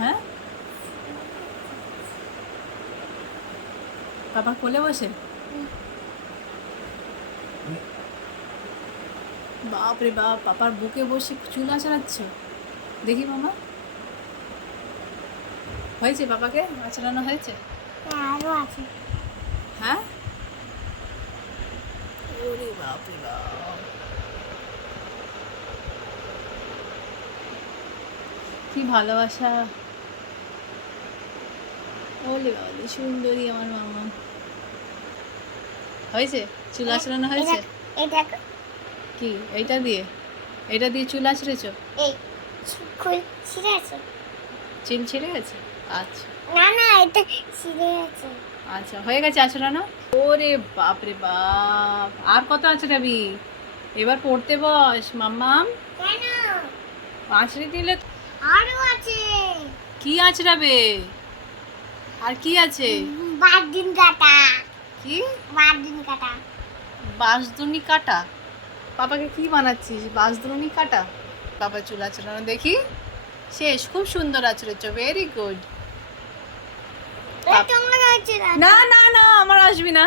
হ্যাঁ, পাপার কোলে বসে? বাপ রে বাপ, পাপার বুকে বসে চুল আঁচড়াচ্ছ? দেখি মামা, হয়েছে? পাপাকে আঁচড়ানো হয়েছে? আরো আছে। হ্যাঁ, ওরে বাপ রে বাপ, কি ভালোবাসা। ওলে বাবা, সুন্দরী আমার মামা। হয়েছে? চুল আঁচড়ানো হয়েছে? এই দেখো, কি এইটা দিয়ে? এটা দিয়ে চুল আঁচড়েছো? এই খুল ছিঁড়ে আছে। চুল ছিঁড়ে গেছে? আচ্ছা না না, এটা ছিঁড়ে আছে। আচ্ছা, হয়ে গেছে আঁচড়ানো? ওরে বাপ রে বাপ, আর কত আঁচড়াবি? এবার পড়তে বস মাম্মাম। কেন? আঁচড়ে দিলে আরো আছে। কি আঁচড়াবে? আর কি আছে? বারদিন কাটা। কি? বারদিন কাটা। বাঁশদুনি কাটা? পাপাকে কি বানাচ্ছিস, বাঁশদুনি কাটা? বাবা চুল আঁচড়ানো দেখি। শেষ, খুব সুন্দর আঁচড়েছো, ভেরি গুড। তোমার হচ্ছে না। না না না, আমার আসবি না,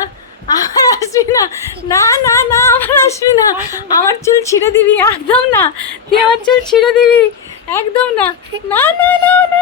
আমার আসবি না, না না না, আমার আসবি না, আমার চুল ছিঁড়ে দিবি, একদম না, তুই আমার চুল ছিঁড়ে দিবি, একদম না, না না না না